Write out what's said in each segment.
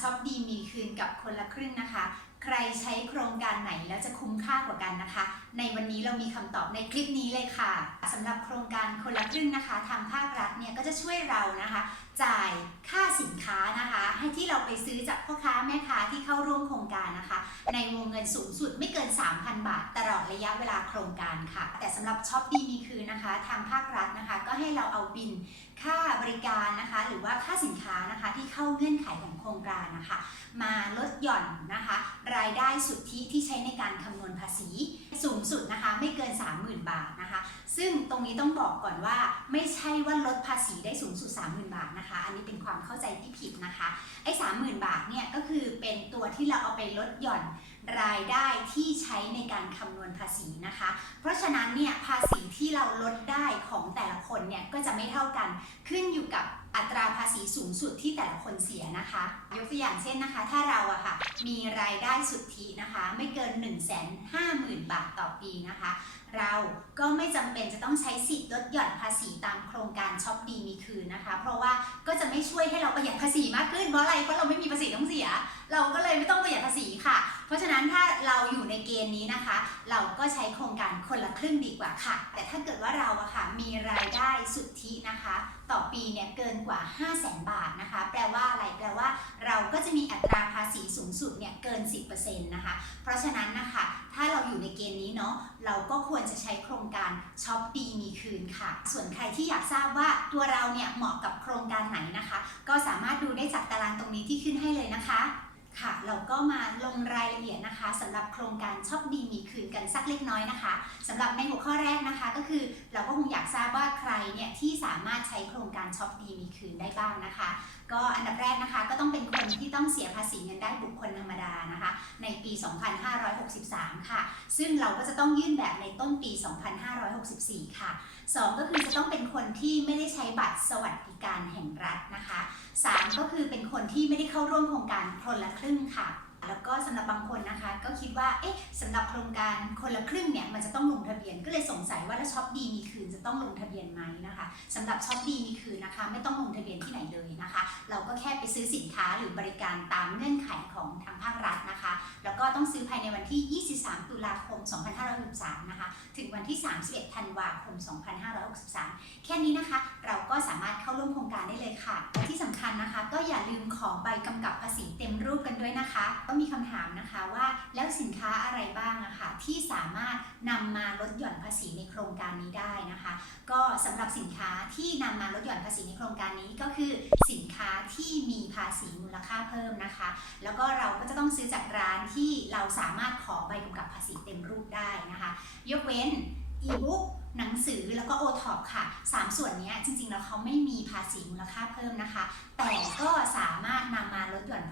ช็อปดีมีคืนกับคนละครึ่งนะคะ ใครใช้โครงการไหนแล้วจะคุ้มค่ากว่ากันนะคะ ในวันนี้เรามีคำตอบในคลิปนี้เลยค่ะสำหรับโครงการคนละครึ่งนะคะ ทางภาครัฐเนี่ยก็จะช่วยเรานะคะ จ่ายค่าสินค้านะคะ ให้ที่เราไปซื้อจากพ่อค้าแม่ค้าที่เข้าร่วมโครงการนะคะ ในวงเงินสูงสุดไม่เกิน 3,000 บาท ตลอดระยะเวลาโครงการค่ะ แต่สำหรับช็อปดีมีคืนนะคะ ทางภาครัฐนะคะ ก็ให้เราเอาบินค่าบริการนะคะ หรือว่าค่าสินค้านะคะที่เข้าเงื่อนไขของโครงการนะคะ มาลดหย่อนนะคะ รายได้สุทธิที่ใช้ในการคำนวณภาษีสูงสุดนะคะไม่เกิน 30,000 บาทนะคะ ซึ่งตรงนี้ต้องบอกก่อนว่าไม่ใช่ว่าลดภาษีได้สูงสุด 30,000 บาทนะคะ อันนี้เป็นความเข้าใจที่ผิดนะคะไอ้30,000 บาทเนี่ยก็คือเป็นตัวที่เราเอาไปลดหย่อน รายได้ที่ใช้ในการคำนวณภาษีนะคะ เพราะฉะนั้นเนี่ยภาษีที่เราลดได้ของแต่ละคนเนี่ยก็จะไม่เท่ากันขึ้นอยู่กับอัตราภาษีสูงสุดที่แต่ละคนเสียนะคะ ยกตัวอย่างเช่นนะคะ ถ้าเราอะค่ะมีรายได้สุทธินะคะ ไม่เกิน 1 5 0 0 0 0 บาทต่อปีนะคะ เราก็ไม่จำเป็นจะต้องใช้สิทธิ์ลดหย่อนภาษีตามโครงการช็อปดีมีคืนนะคะ เพราะว่าก็จะไม่ช่วยให้เราประหยัดภาษีมากขึ้นเพราะอะไรเพราะเราไม่มีภาษีต้องเสีย เราก็เลยไม่ต้องประหยัดภาษี นะคะ เราก็ใช้โครงการคนละครึ่งดีกว่าค่ะ แต่ถ้าเกิดว่าเราอะค่ะมีรายได้สุทธินะคะ ต่อปีเนี่ยเกินกว่า 5 0 0แสนบาทนะคะ แปลว่าอะไรแปลว่าเราก็จะมีอัตราภาษีสูงสุดเนี่ยเกิน 10%นะคะ เพราะฉะนั้นนะคะ ถ้าเราอยู่ในเกณฑ์นี้เนาะเราก็ควรจะใช้โครงการช็อปดีมีคืนค่ะ ส่วนใครที่อยากทราบว่าตัวเราเนี่ยเหมาะกับโครงการไหนนะคะ ก็สามารถดูได้จากตารางตรงนี้ที่ขึ้นให้เลยนะคะ ค่ะ เราก็มาลงรายละเอียดนะคะสำหรับโครงการชอปดีมีคืนกันสักเล็กน้อยนะคะสำหรับในหัวข้อแรกนะคะ ก็คือเราก็คงอยากทราบว่าใครเนี่ยที่สามารถใช้โครงการชอปดีมีคืนได้บ้างนะคะ ก็อันดับแรกนะคะก็ต้องเป็นคนที่ต้องเสียภาษีเงินได้บุคคลธรรมดานะคะ ในปี 2563 ค่ะ ซึ่งเราก็จะต้องยื่นแบบในต้นปี 2564 ค่ะ 2 ก็คือจะต้องเป็นคนที่ไม่ได้ใช้บัตรสวัสดิการแห่งรัฐนะคะ 3 ก็คือเป็นคนที่ไม่ได้เข้าร่วมโครงการคนละครึ่งค่ะ แล้วก็สำหรับบางคนนะคะ ก็คิดว่าเอ๊ะสำหรับโครงการคนละครึ่งเนี่ยมันจะต้องลงทะเบียนก็เลยสงสัยว่าถ้าช็อปดีมีคืนจะต้องลงทะเบียนไหมนะคะสำหรับช็อปดีมีคืนนะคะ ไม่ต้องลงทะเบียนที่ไหนเลยนะคะ เราก็แค่ไปซื้อสินค้าหรือบริการตามเงื่อนไขของทางภาครัฐนะคะแล ก็ต้องซื้อภายในวันที่ 23 ตุลาคม 2563 นะคะ ถึงวันที่ 31 ธันวาคม 2563 แค่นี้นะคะ เราก็สามารถเข้าร่วมโครงการได้เลยค่ะและที่สำคัญนะคะ ก็อย่าลืมขอใบกำกับภาษีเต็มรูปกันด้วยนะคะ ก็มีคำถามนะคะว่า แล้วสินค้าอะไรบ้างอะคะที่สามารถนำมาลดหย่อนภาษีในโครงการนี้ได้นะคะ ก็สำหรับสินค้าที่นำมาลดหย่อนภาษีในโครงการนี้ก็คือ สินค้าที่มีภาษีมูลค่าเพิ่มนะคะ แล้วก็เราก็จะต้องซื้อจากร้านที่เราสามารถขอใบกำกับภาษีเต็มรูปได้นะคะ ยกเว้นอีบุ๊กหนังสือแล้วก็โอท็อปค่ะสามส่วนนี้จริงๆ แล้วเขาไม่มีภาษีมูลค่าเพิ่มนะคะ แต่ก็สาม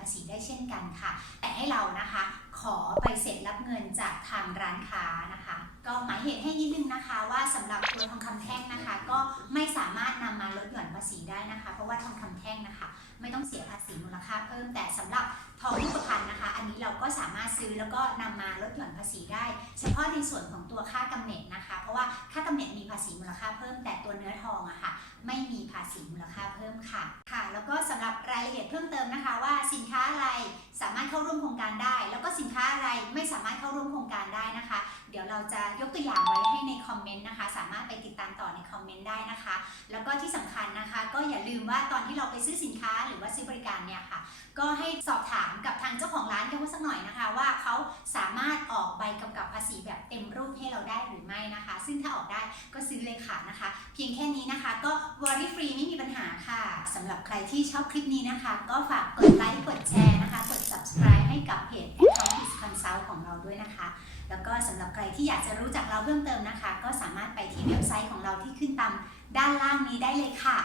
ภาษีได้เช่นกันค่ะ แต่ให้เรานะคะขอใบเสร็จรับเงินจากทางร้านค้านะคะ ก็หมายเหตุให้นิดนึงนะคะว่าสำหรับตัวทองคำแท่งนะคะ ก็ไม่สามารถนำมาลดหย่อนภาษีได้นะคะ เพราะว่าทองคำแท่งนะคะ ไม่ต้องเสียภาษีมูลค่าเพิ่ม แต่สำหรับทองรูปพรรณนะคะ อันนี้เราก็สามารถซื้อแล้วก็นำมาลดหย่อนภาษีได้ เฉพาะในส่วนของตัวค่ากำเนิดนะคะ เพราะว่าค่ากำเนิดมีภาษีมูลค่าเพิ่มแต่ตัวเนื้อทองอะค่ะ ไม่มีภาษีมูลค่าเพิ่มค่ะ ค่ะ แล้วก็สำหรับรายละเอียดเพิ่มเติมนะคะว่าสินค้าอะไรสามารถเข้าร่วมโครงการได้ แล้วก็สินค้าอะไรไม่สามารถเข้าร่วมโครงการได้นะคะ เดี๋ยวเราจะยกตัวอย่างไว้ให้ในคอมเมนต์นะคะ สามารถไปติดตามต่อในคอมเมนต์ได้นะคะ แล้วก็ที่สำคัญนะคะ ก็อย่าลืมว่าตอนที่เราไปซื้อสินค้าหรือว่าซื้อบริการเนี่ยค่ะ ก็ให้สอบถามกับทางเจ้าของร้านกันสักหน่อยนะคะ ว่าเขาสามารถออกใบกำกับภาษีแบบเต็มรูปให้เราได้หรือไม่นะคะ ซึ่งถ้าออกได้ก็ซื้อเลยค่ะนะคะ เพียงแค่นี้นะคะ ก็วอรี่ฟรีไม่มีปัญหาค่ะสำหรับใครที่ชอบคลิปนี้นะคะ ก็ฝากกด แล้วก็สำหรับใครที่อยากจะรู้จักเราเพิ่มเติมนะคะ ก็สามารถไปที่เว็บไซต์ของเราที่ขึ้นตามด้านล่างนี้ได้เลยค่ะ